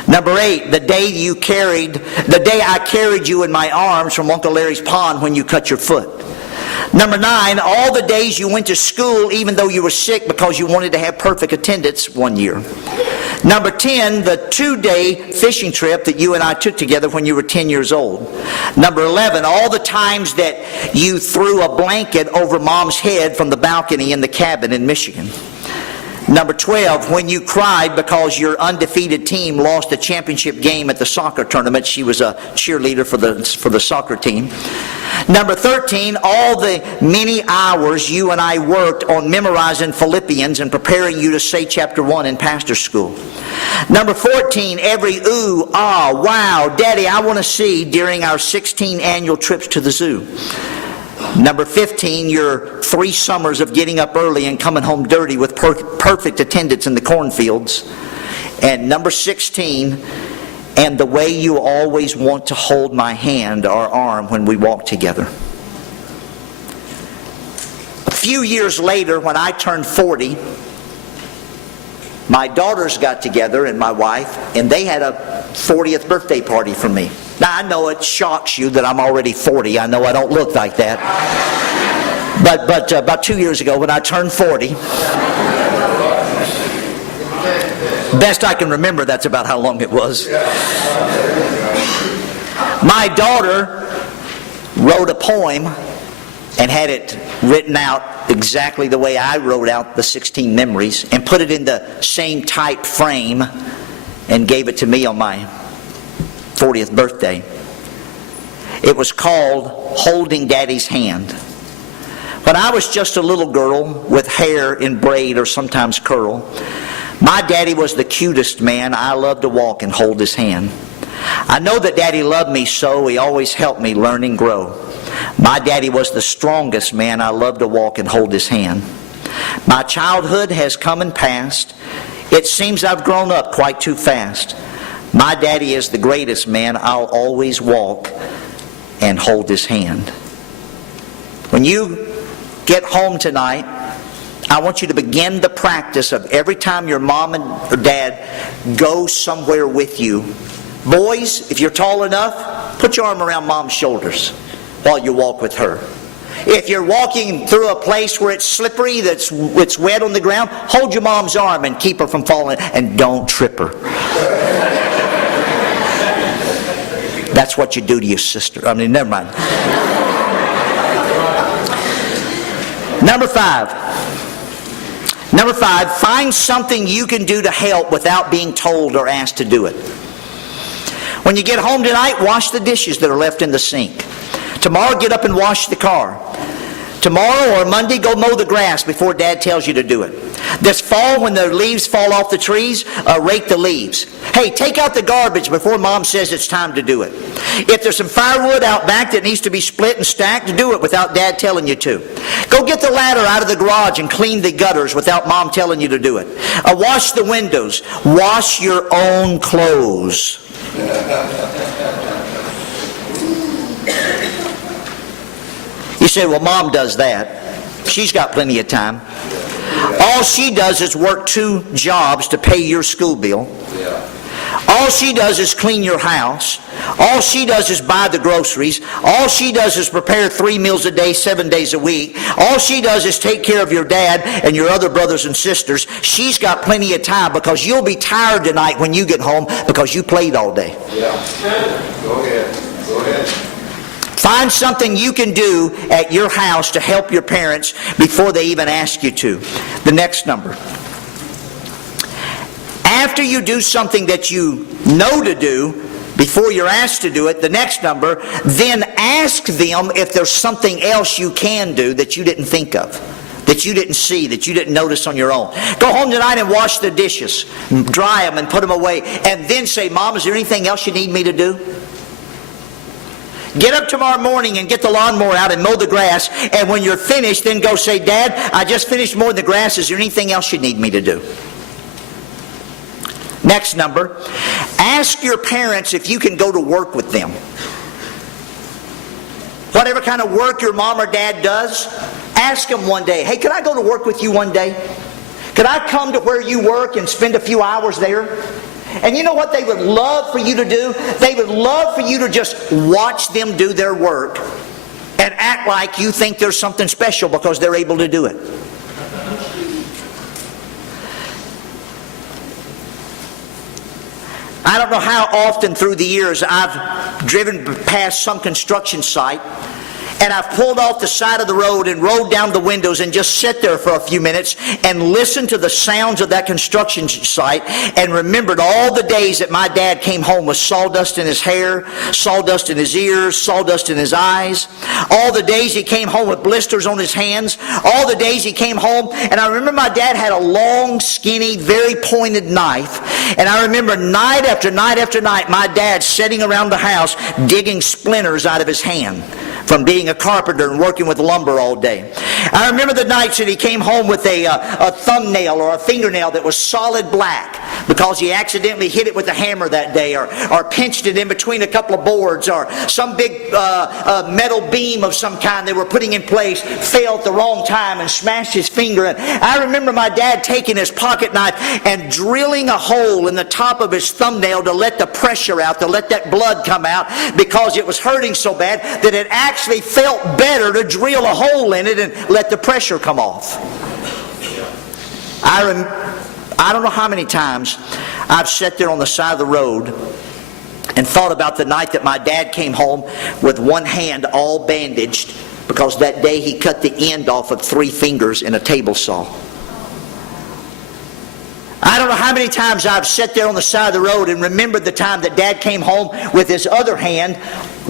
Number 8, the day I carried you in my arms from Uncle Larry's pond when you cut your foot. Number 9, all the days you went to school even though you were sick because you wanted to have perfect attendance one year. Number 10, the 2-day fishing trip that you and I took together when you were 10 years old. Number 11, all the times that you threw a blanket over Mom's head from the balcony in the cabin in Michigan. Number 12, when you cried because your undefeated team lost a championship game at the soccer tournament. She was a cheerleader for the soccer team. Number 13, all the many hours you and I worked on memorizing Philippians and preparing you to say chapter 1 in pastor school. Number 14, every ooh, ah, wow, daddy, I want to see during our 16 annual trips to the zoo. Number 15, your 3 summers of getting up early and coming home dirty with perfect attendance in the cornfields. And number 16, and the way you always want to hold my hand or arm when we walk together. A few years later, when I turned 40, my daughters got together and my wife, and they had a 40th birthday party for me. Now, I know it shocks you that I'm already 40. I know I don't look like that. But about 2 years ago, when I turned 40, best I can remember, that's about how long it was. My daughter wrote a poem and had it written out exactly the way I wrote out the 16 memories and put it in the same type frame and gave it to me on my 40th birthday. It was called Holding Daddy's Hand. When I was just a little girl with hair in braid or sometimes curl, my daddy was the cutest man. I loved to walk and hold his hand. I know that Daddy loved me so he always helped me learn and grow. My daddy was the strongest man. I loved to walk and hold his hand. My childhood has come and passed. It seems I've grown up quite too fast. My daddy is the greatest man. I'll always walk and hold his hand. When you get home tonight, I want you to begin the practice of every time your mom or dad go somewhere with you. Boys, if you're tall enough, put your arm around mom's shoulders while you walk with her. If you're walking through a place where it's slippery, it's wet on the ground, hold your mom's arm and keep her from falling, and don't trip her. That's what you do to your sister. Never mind. Number 5, find something you can do to help without being told or asked to do it. When you get home tonight, wash the dishes that are left in the sink. Tomorrow, get up and wash the car. Tomorrow or Monday, go mow the grass before Dad tells you to do it. This fall, when the leaves fall off the trees, rake the leaves. Hey, take out the garbage before Mom says it's time to do it. If there's some firewood out back that needs to be split and stacked, do it without Dad telling you to. Go get the ladder out of the garage and clean the gutters without Mom telling you to do it. Wash the windows. Wash your own clothes. You say, well, Mom does that. She's got plenty of time. All she does is work 2 jobs to pay your school bill. All she does is clean your house. All she does is buy the groceries. All she does is prepare 3 meals a day, 7 days a week. All she does is take care of your dad and your other brothers and sisters. She's got plenty of time, because you'll be tired tonight when you get home because you played all day. Go ahead. Find something you can do at your house to help your parents before they even ask you to. The next number. After you do something that you know to do, before you're asked to do it, the next number, then ask them if there's something else you can do that you didn't think of, that you didn't see, that you didn't notice on your own. Go home tonight and wash the dishes, dry them and put them away, and then say, Mom, is there anything else you need me to do? Get up tomorrow morning and get the lawnmower out and mow the grass, and when you're finished, then go say, Dad, I just finished mowing the grass. Is there anything else you need me to do? Next number, ask your parents if you can go to work with them. Whatever kind of work your mom or dad does, ask them one day, hey, could I go to work with you one day? Could I come to where you work and spend a few hours there? And you know what they would love for you to do? They would love for you to just watch them do their work and act like you think there's something special because they're able to do it. I don't know how often through the years I've driven past some construction site, and I've pulled off the side of the road and rolled down the windows and just sit there for a few minutes and listened to the sounds of that construction site, and remembered all the days that my dad came home with sawdust in his hair, sawdust in his ears, sawdust in his eyes. All the days he came home with blisters on his hands. All the days he came home, and I remember my dad had a long, skinny, very pointed knife. And I remember night after night after night, my dad sitting around the house digging splinters out of his hand from being a carpenter and working with lumber all day. I remember the nights that he came home with a thumbnail or a fingernail that was solid black because he accidentally hit it with a hammer that day, or pinched it in between a couple of boards, or some big metal beam of some kind they were putting in place fell at the wrong time and smashed his finger. And I remember my dad taking his pocket knife and drilling a hole in the top of his thumbnail to let the pressure out, to let that blood come out, because it was hurting so bad that it actually felt better to drill a hole in it and let the pressure come off. I don't know how many times I've sat there on the side of the road and thought about the night that my dad came home with one hand all bandaged because that day he cut the end off of 3 fingers in a table saw. I don't know how many times I've sat there on the side of the road and remembered the time that Dad came home with his other hand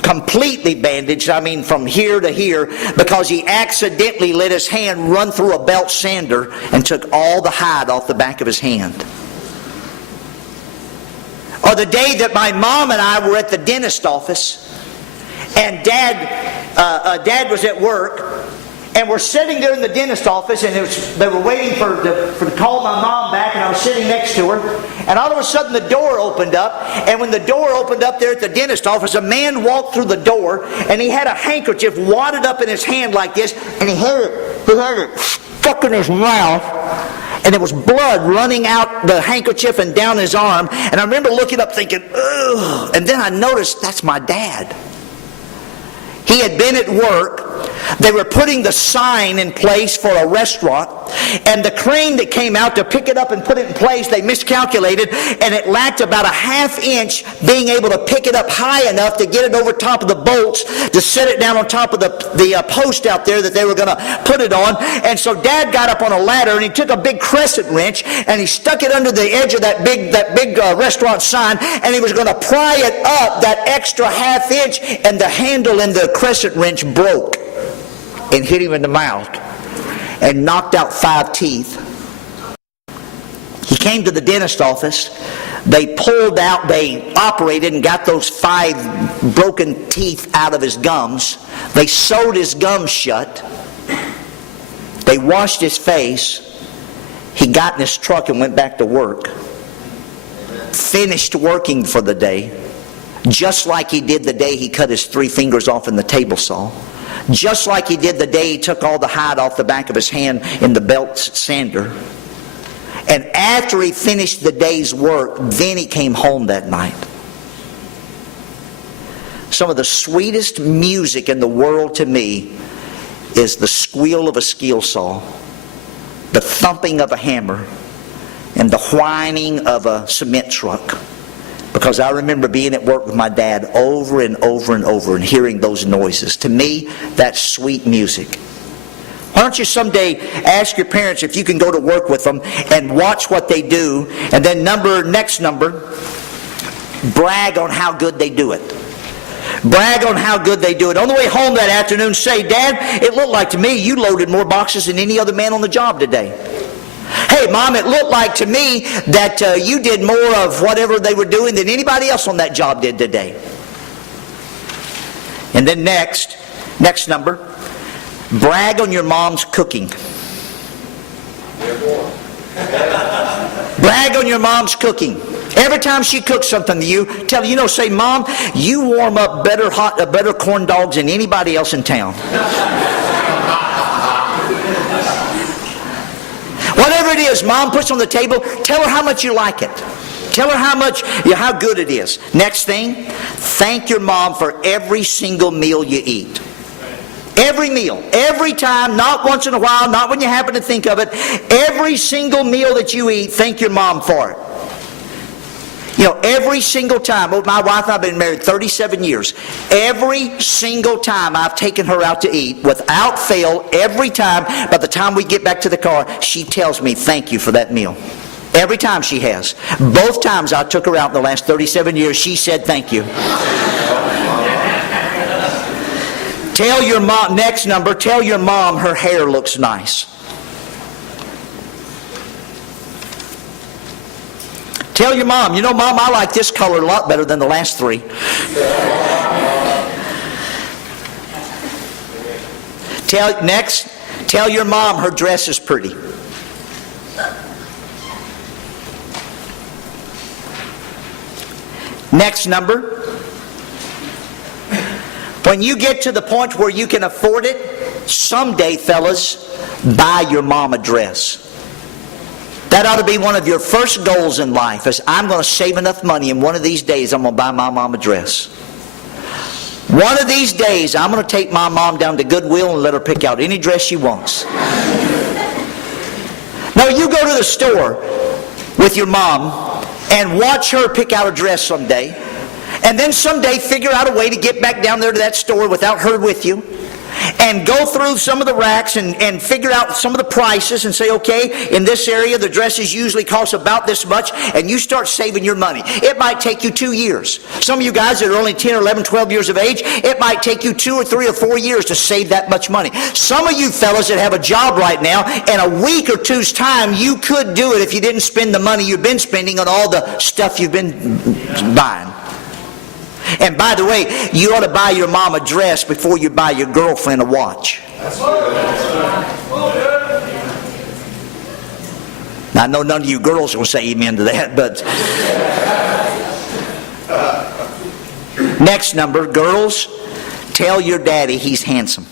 completely bandaged, I mean from here to here, because he accidentally let his hand run through a belt sander and took all the hide off the back of his hand. Or the day that my mom and I were at the dentist office, and Dad was at work, and we're sitting there in the dentist office, and they were waiting for to call my mom back, and I was sitting next to her. And all of a sudden the door opened up, and when the door opened up there at the dentist office, a man walked through the door, and he had a handkerchief wadded up in his hand like this, and he had it stuck in his mouth, and there was blood running out the handkerchief and down his arm. And I remember looking up thinking, ugh, and then I noticed that's my dad. He had been at work. They were putting the sign in place for a restaurant, and the crane that came out to pick it up and put it in place, they miscalculated, and it lacked about a ½ inch being able to pick it up high enough to get it over top of the bolts to set it down on top of the post out there that they were going to put it on. And so Dad got up on a ladder, and he took a big crescent wrench, and he stuck it under the edge of that big restaurant sign, and he was going to pry it up that extra ½ inch, and the handle in the crescent wrench broke. and hit him in the mouth and knocked out 5 teeth. He came to the dentist office. They operated and got those 5 broken teeth out of his gums. They sewed his gums shut. They washed his face. He got in his truck and went back to work. Finished working for the day, just like he did the day he cut his 3 fingers off in the table saw. Just like he did the day he took all the hide off the back of his hand in the belt sander. And after he finished the day's work, then he came home that night. Some of the sweetest music in the world to me is the squeal of a skill saw, the thumping of a hammer, and the whining of a cement truck. Because I remember being at work with my dad over and over and over and hearing those noises. To me, that's sweet music. Why don't you someday ask your parents if you can go to work with them and watch what they do, and then next number, brag on how good they do it. Brag on how good they do it. On the way home that afternoon, say, Dad, it looked like to me you loaded more boxes than any other man on the job today. Hey, Mom, it looked like to me that you did more of whatever they were doing than anybody else on that job did today. And then next number, brag on your mom's cooking. Brag on your mom's cooking. Every time she cooks something to you, tell her, say, Mom, you warm up better corn dogs than anybody else in town. Whatever it is Mom puts on the table, tell her how much you like it. Tell her how good it is. Next thing, thank your mom for every single meal you eat. Every meal, every time, not once in a while, not when you happen to think of it. Every single meal that you eat, thank your mom for it. Every single time. My wife and I have been married 37 years. Every single time I've taken her out to eat, without fail, every time, by the time we get back to the car, she tells me, thank you for that meal. Every time she has. Both times I took her out in the last 37 years, she said thank you. Tell your mom, next number, tell your mom her hair looks nice. Tell your mom, Mom, I like this color a lot better than the last 3. Tell your mom her dress is pretty. Next number. When you get to the point where you can afford it, someday, fellas, buy your mom a dress. That ought to be one of your first goals in life, is I'm going to save enough money, and one of these days I'm going to buy my mom a dress. One of these days I'm going to take my mom down to Goodwill and let her pick out any dress she wants. Now you go to the store with your mom and watch her pick out a dress someday, and then someday figure out a way to get back down there to that store without her with you, and go through some of the racks and figure out some of the prices and say, okay, in this area the dresses usually cost about this much, and you start saving your money. It might take you 2 years. Some of you guys that are only 10 or 11, 12 years of age, it might take you 2 or 3 or 4 years to save that much money. Some of you fellas that have a job right now, in a week or two's time, you could do it if you didn't spend the money you've been spending on all the stuff you've been buying. And by the way, you ought to buy your mom a dress before you buy your girlfriend a watch. Now, I know none of you girls will say amen to that, but next number, girls, tell your daddy he's handsome.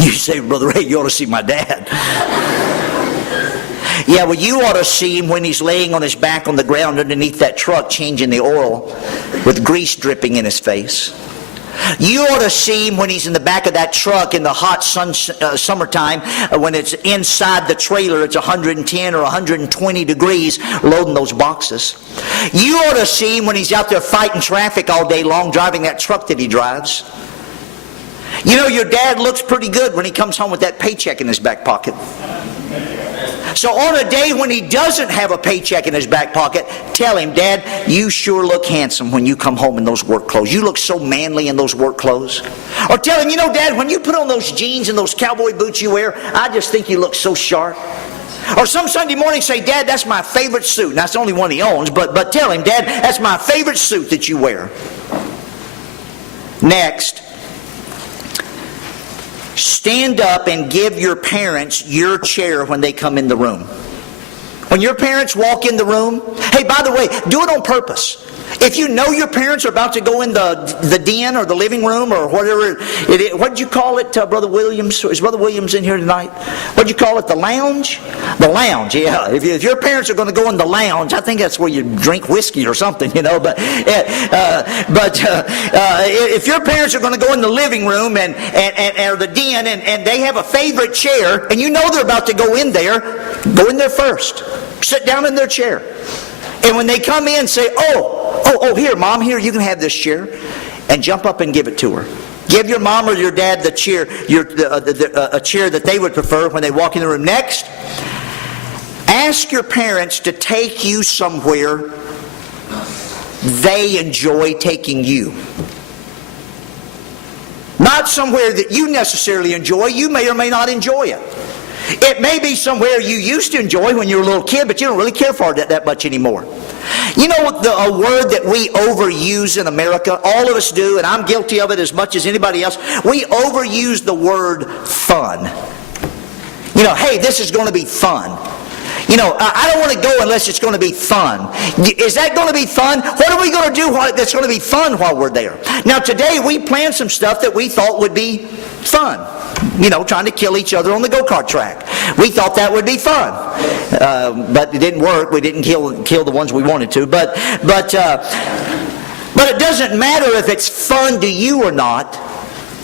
You say, Brother Ray, you ought to see my dad. Yeah, well, you ought to see him when he's laying on his back on the ground underneath that truck changing the oil with grease dripping in his face. You ought to see him when he's in the back of that truck in the hot summertime when it's inside the trailer, it's 110 or 120 degrees loading those boxes. You ought to see him when he's out there fighting traffic all day long driving that truck that he drives. Your dad looks pretty good when he comes home with that paycheck in his back pocket. So on a day when he doesn't have a paycheck in his back pocket, tell him, Dad, you sure look handsome when you come home in those work clothes. You look so manly in those work clothes. Or tell him, you know, Dad, when you put on those jeans and those cowboy boots you wear, I just think you look so sharp. Or some Sunday morning say, Dad, that's my favorite suit. And that's the only one he owns, but tell him, Dad, that's my favorite suit that you wear. Next, stand up and give your parents your chair when they come in the room. When your parents walk in the room, hey, by the way, do it on purpose. If you know your parents are about to go in the den or the living room or whatever it is, what did you call it, Brother Williams? Is Brother Williams in here tonight? What did you call it, the lounge? The lounge, yeah. If your parents are going to go in the lounge, I think that's where you drink whiskey or something, you know. But if your parents are going to go in the living room and or the den and they have a favorite chair and you know they're about to go in there first. Sit down in their chair. And when they come in, say, oh, here, Mom, here, you can have this chair. And jump up and give it to her. Give your mom or your dad the chair, a chair that they would prefer when they walk in the room. Next, ask your parents to take you somewhere they enjoy taking you. Not somewhere that you necessarily enjoy. You may or may not enjoy it. It may be somewhere you used to enjoy when you were a little kid, but you don't really care for it that much anymore. You know a word that we overuse in America? All of us do, and I'm guilty of it as much as anybody else. We overuse the word fun. You know, hey, this is going to be fun. You know, I don't want to go unless it's going to be fun. Is that going to be fun? What are we going to do that's going to be fun while we're there? Now, today we planned some stuff that we thought would be fun. You know, trying to kill each other on the go-kart track. We thought that would be fun. But it didn't work. We didn't kill the ones we wanted to. But it doesn't matter if it's fun to you or not.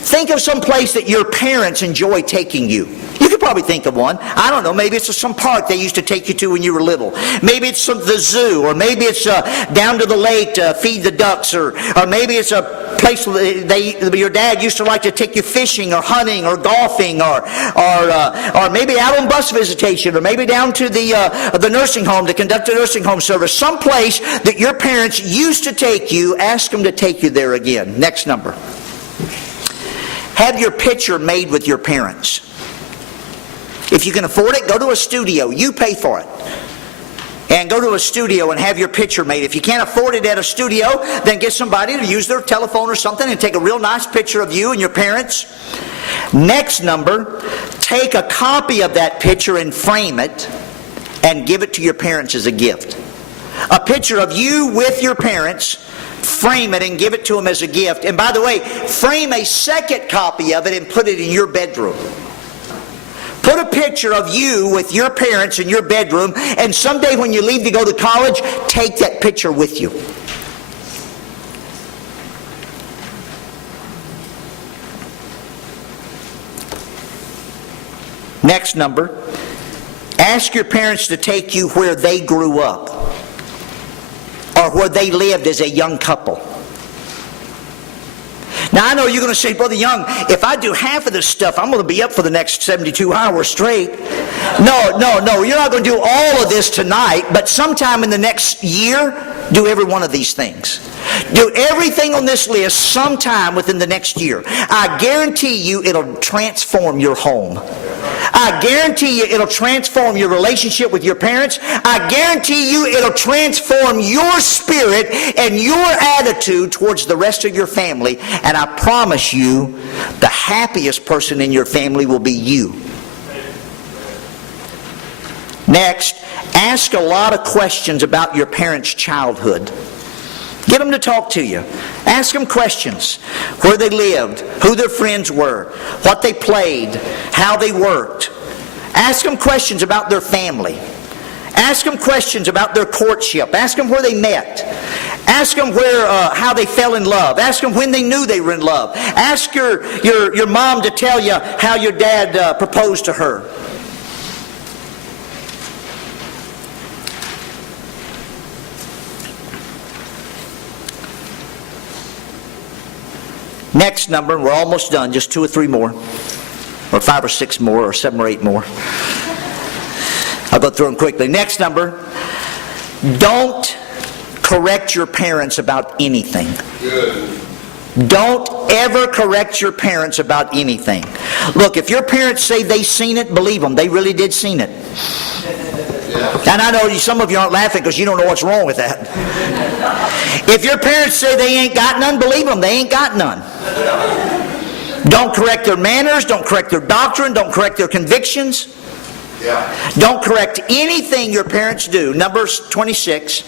Think of some place that your parents enjoy taking you. You could probably think of one. I don't know. Maybe it's some park they used to take you to when you were little. Maybe it's the zoo, or maybe it's down to the lake to feed the ducks, or maybe it's a place your dad used to like to take you fishing, or hunting, or golfing, or maybe out on bus visitation, or maybe down to the nursing home to conduct a nursing home service. Some place that your parents used to take you. Ask them to take you there again. Next number. Have your picture made with your parents. If you can afford it, go to a studio. You pay for it. And go to a studio and have your picture made. If you can't afford it at a studio, then get somebody to use their telephone or something and take a real nice picture of you and your parents. Next number, take a copy of that picture and frame it and give it to your parents as a gift. A picture of you with your parents, frame it and give it to them as a gift. And by the way, frame a second copy of it and put it in your bedroom. Put a picture of you with your parents in your bedroom, and someday when you leave to go to college, take that picture with you. Next number, ask your parents to take you where they grew up or where they lived as a young couple. Now, I know you're going to say, Brother Young, if I do half of this stuff, I'm going to be up for the next 72 hours straight. No. You're not going to do all of this tonight, but sometime in the next year, do every one of these things. Do everything on this list sometime within the next year. I guarantee you it'll transform your home. I guarantee you it'll transform your relationship with your parents. I guarantee you it'll transform your spirit and your attitude towards the rest of your family. And I promise you, the happiest person in your family will be you. Next, ask a lot of questions about your parents' childhood. Get them to talk to you. Ask them questions. Where they lived, who their friends were, what they played, how they worked. Ask them questions about their family. Ask them questions about their courtship. Ask them where they met. Ask them how they fell in love. Ask them when they knew they were in love. Ask your mom to tell you how your dad proposed to her. Next number, we're almost done, just 2 or 3 more, or 5 or 6 more, or 7 or 8 more. I'll go through them quickly. Next number, don't correct your parents about anything. Good. Don't ever correct your parents about anything. Look, if your parents say they seen it, believe them. They really did seen it. Yeah. And I know some of you aren't laughing because you don't know what's wrong with that. If your parents say they ain't got none, believe them. They ain't got none. Don't correct their manners. Don't correct their doctrine. Don't correct their convictions. Yeah. Don't correct anything your parents do. Numbers 26.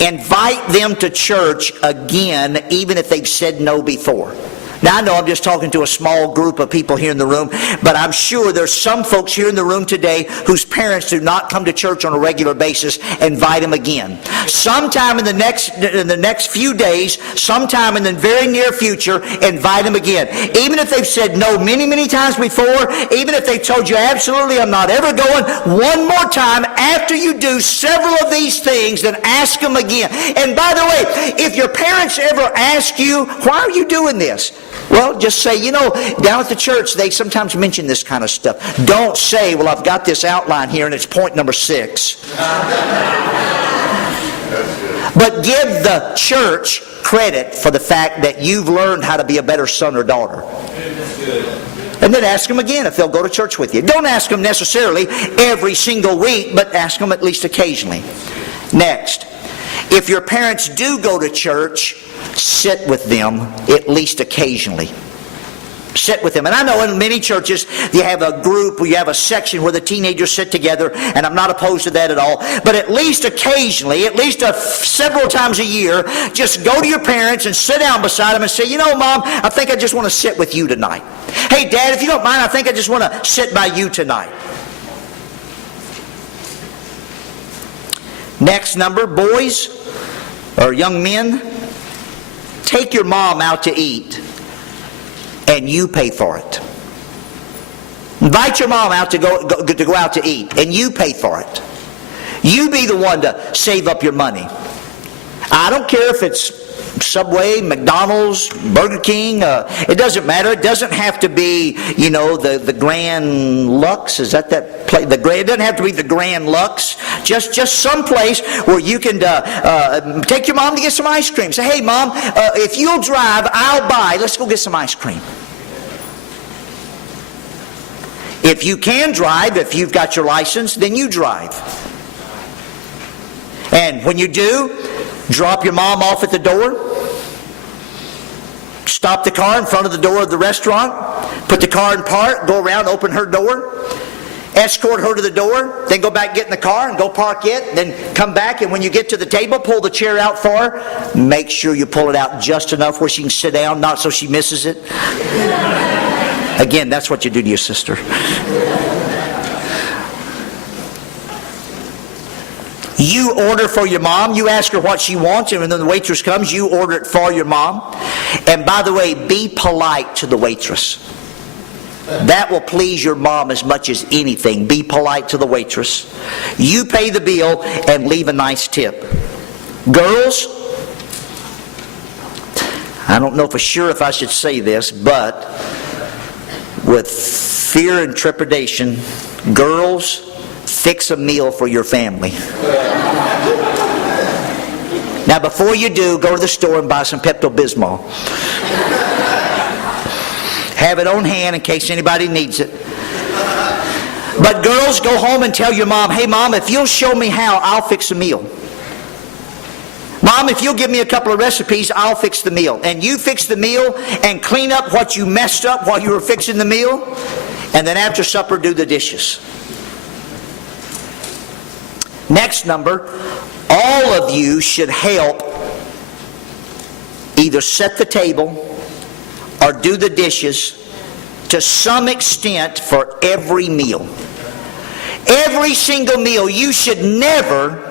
Invite them to church again, even if they've said no before. Now, I know I'm just talking to a small group of people here in the room, but I'm sure there's some folks here in the room today whose parents do not come to church on a regular basis. Invite them again. Sometime in the next few days, sometime in the very near future, invite them again. Even if they've said no many, many times before, even if they told you, absolutely, I'm not ever going, one more time, after you do several of these things, then ask them again. And by the way, if your parents ever ask you, why are you doing this? Well, just say, down at the church, they sometimes mention this kind of stuff. Don't say, well, I've got this outline here and it's point number 6. But give the church credit for the fact that you've learned how to be a better son or daughter. And then ask them again if they'll go to church with you. Don't ask them necessarily every single week, but ask them at least occasionally. Next, if your parents do go to church, sit with them at least occasionally. Sit with them. And I know in many churches you have a group, you have a section where the teenagers sit together, and I'm not opposed to that at all. But at least occasionally, at least several times a year, just go to your parents and sit down beside them and say, Mom, I think I just want to sit with you tonight. Hey, Dad, if you don't mind, I think I just want to sit by you tonight. Next number, boys or young men, take your mom out to eat and you pay for it. Invite your mom out to go out to eat and you pay for it. You be the one to save up your money. I don't care if it's Subway, McDonald's, Burger King. It doesn't matter. It doesn't have to be, the Grand Lux. Is that place? It doesn't have to be the Grand Lux. Just some place where you can take your mom to get some ice cream. Say, hey, Mom, if you'll drive, I'll buy. Let's go get some ice cream. If you can drive, if you've got your license, then you drive. And when you do, drop your mom off at the door. Stop the car in front of the door of the restaurant. Put the car in park. Go around, open her door. Escort her to the door. Then go back, get in the car, and go park it. Then come back, and when you get to the table, pull the chair out for her. Make sure you pull it out just enough where she can sit down, not so she misses it. Again, that's what you do to your sister. You order for your mom. You ask her what she wants, and when the waitress comes, you order it for your mom. And by the way, be polite to the waitress. That will please your mom as much as anything. Be polite to the waitress. You pay the bill and leave a nice tip. Girls, I don't know for sure if I should say this, but with fear and trepidation, girls, fix a meal for your family. Now, before you do, go to the store and buy some Pepto-Bismol. Have it on hand in case anybody needs it. But girls, go home and tell your mom, hey, Mom, if you'll show me how, I'll fix a meal. Mom, if you'll give me a couple of recipes, I'll fix the meal. And you fix the meal and clean up what you messed up while you were fixing the meal. And then after supper, do the dishes. Next number, all of you should help either set the table or do the dishes to some extent for every meal. Every single meal. You should never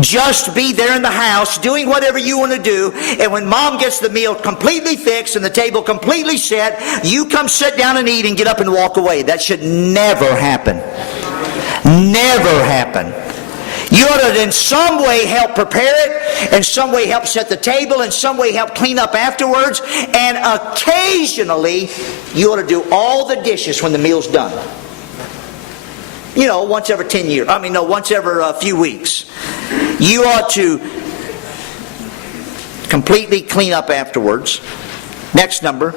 just be there in the house doing whatever you want to do, and when Mom gets the meal completely fixed and the table completely set, you come sit down and eat and get up and walk away. That should never happen. Never happen. You ought to in some way help prepare it, in some way help set the table, in some way help clean up afterwards, and occasionally you ought to do all the dishes when the meal's done. once every 10 years. Once every few weeks. You ought to completely clean up afterwards. Next number.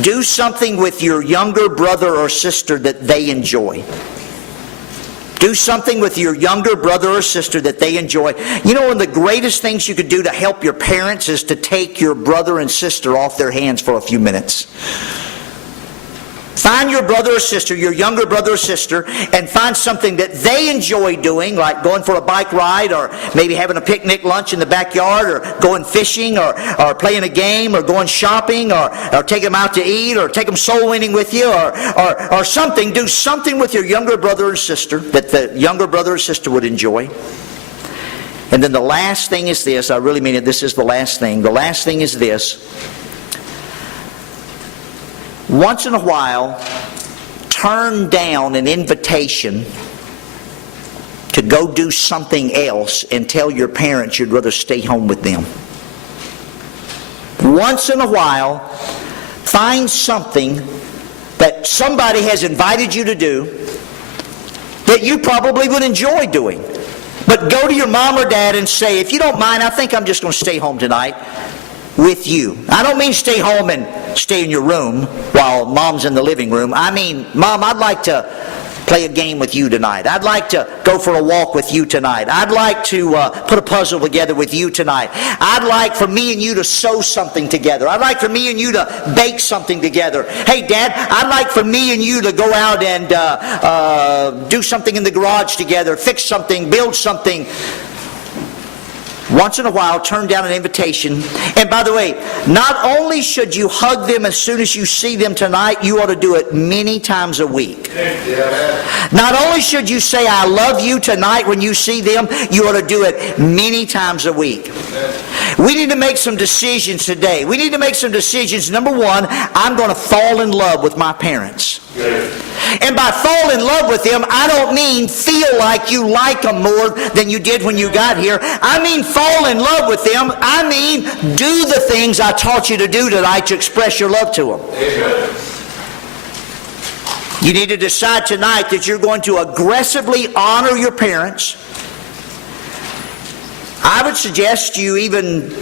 Do something with your younger brother or sister that they enjoy. Do something with your younger brother or sister that they enjoy. One of the greatest things you could do to help your parents is to take your brother and sister off their hands for a few minutes. Find your brother or sister, your younger brother or sister, and find something that they enjoy doing, like going for a bike ride, or maybe having a picnic lunch in the backyard, or going fishing, or playing a game, or going shopping, or take them out to eat, or take them soul winning with you, or something. Do something with your younger brother or sister that the younger brother or sister would enjoy. And then the last thing is this. I really mean it. This is the last thing. The last thing is this. Once in a while, turn down an invitation to go do something else and tell your parents you'd rather stay home with them. Once in a while, find something that somebody has invited you to do that you probably would enjoy doing. But go to your mom or dad and say, if you don't mind, I think I'm just going to stay home tonight with you. I don't mean stay home and stay in your room while mom's in the living room. I mean, Mom, I'd like to play a game with you tonight. I'd like to go for a walk with you tonight. I'd like to put a puzzle together with you tonight. I'd like for me and you to sew something together. I'd like for me and you to bake something together. Hey, Dad, I'd like for me and you to go out and do something in the garage together, fix something, build something. Once in a while, turn down an invitation. And by the way, not only should you hug them as soon as you see them tonight, you ought to do it many times a week. Not only should you say, I love you tonight when you see them, you ought to do it many times a week. We need to make some decisions today. We need to make some decisions. Number one, I'm going to fall in love with my parents. And by fall in love with them, I don't mean feel like you like them more than you did when you got here. I mean fall in love with them. I mean do the things I taught you to do tonight to express your love to them. Amen. You need to decide tonight that you're going to aggressively honor your parents. I would suggest you even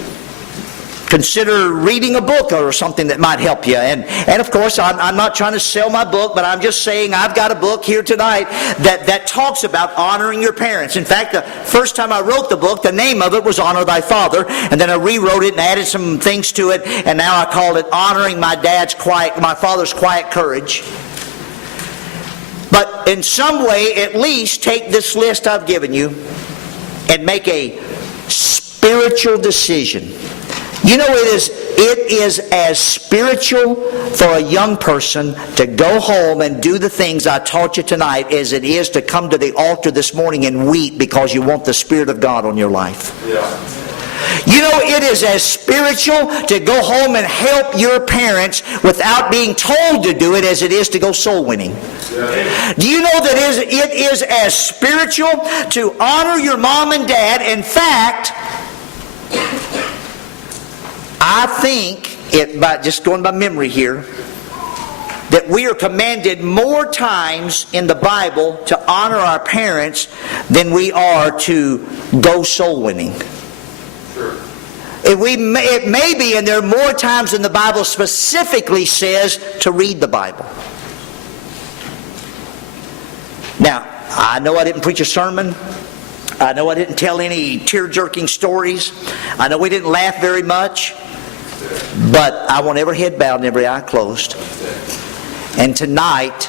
consider reading a book or something that might help you. And of course, I'm not trying to sell my book, but I'm just saying I've got a book here tonight that talks about honoring your parents. In fact, the first time I wrote the book, the name of it was Honor Thy Father, and then I rewrote it and added some things to it, and now I call it Honoring My Father's Quiet Courage. But in some way, at least take this list I've given you and make a spiritual decision. It is as spiritual for a young person to go home and do the things I taught you tonight as it is to come to the altar this morning and weep because you want the Spirit of God on your life. Yeah. It is as spiritual to go home and help your parents without being told to do it as it is to go soul winning. Yeah. Do you know that it is as spiritual to honor your mom and dad? In fact, I think, by just going by memory here, that we are commanded more times in the Bible to honor our parents than we are to go soul winning. Sure. It may be, and there are more times than the Bible specifically says to read the Bible. Now, I know I didn't preach a sermon. I know I didn't tell any tear-jerking stories. I know we didn't laugh very much. But I want every head bowed and every eye closed. And tonight,